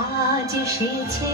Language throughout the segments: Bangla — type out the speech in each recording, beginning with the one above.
আজ এসেছে।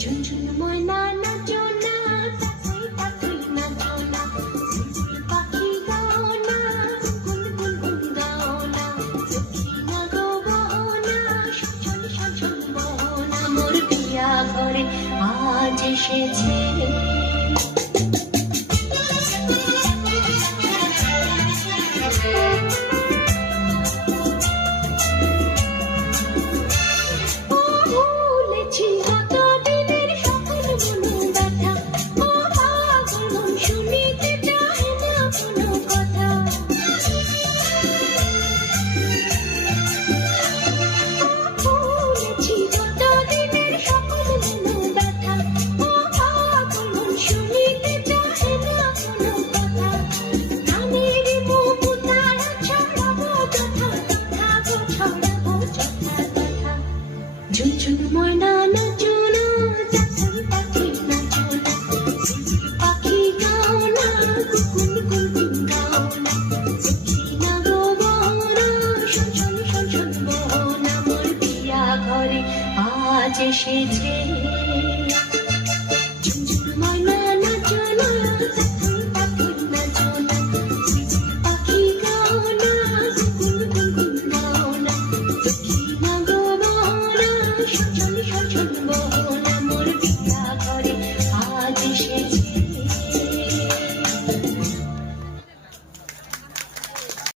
ঝুনঝুন ময়না নাচো না, তাকাই তাকাই নাচো না, ঝিঝির পাখি গাও না, গুনগুন গাও না, দক্ষিণা গো বহো না, সজল সজল বহো না, মোর পিয়া ঘরে আজ এসেছে। ঝুনঝুন ময়না নাচো না, তাকাই তাকাই নাচো না, ঝিঝির পাখি গাও না, গুনগুন গাও না, দক্ষিণা গো বহো না, সজল সজল বহো না, মোর পিয়া ঘরে আজ এসেছে। ঝুনঝুন ময়না নাচো না, তাকাই তাকাই নাচো না, ঝিঝির পাখি গাও না, গুনগুন গাও না, দক্ষিণা গো বহো না, সজল সজল বহো না, মোর পিয়া ঘরে